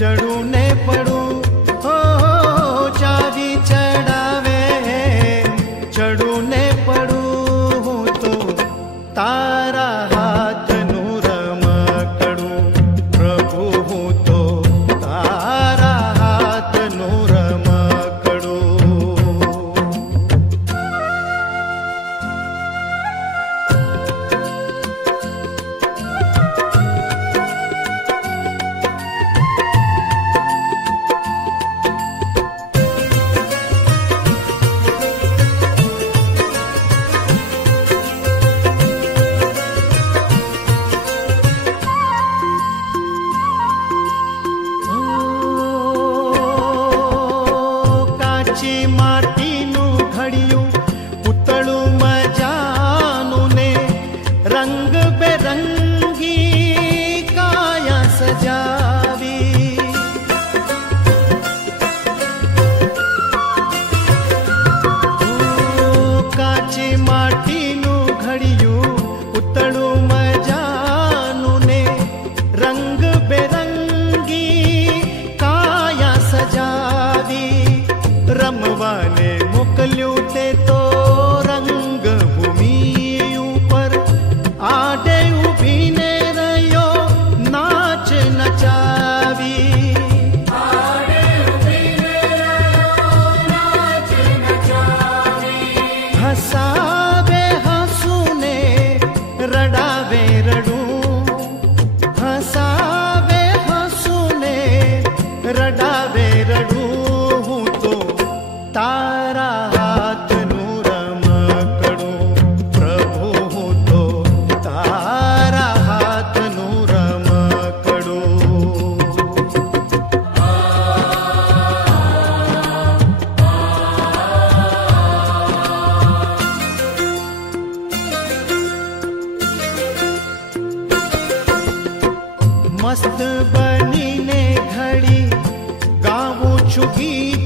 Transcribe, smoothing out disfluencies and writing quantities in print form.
चढ़ू ने पड़ू हो चावी चढ़ावे चढ़ू ने पड़ू हूँ तो तारा हाथ नु रमकड़ू प्रभु हूँ तो तारा हाथ नु रमकड़ू। माटीनु घड़ियों पुतळू मजानु ने रंग बेरंगी काया सजावी। काची माटीनु घड़ियों पुतळू मजानु ने रंग बेरंगी काया सजावी। रमवाने मोकल्यू ते तो रंग भूमि ऊपर आडे उभी ने रयो नाच नचावी। आडे उभी ने रयो नाच नचावी। हसावे हंसूने रडावे रडू हसावे हंसूने रडावे रडू तारा हाथ नु रमकड़ू प्रभु हूँ तो तारा हाथ नु रमकड़ू। मस्त बनी ने घड़ी गाऊं छु गीत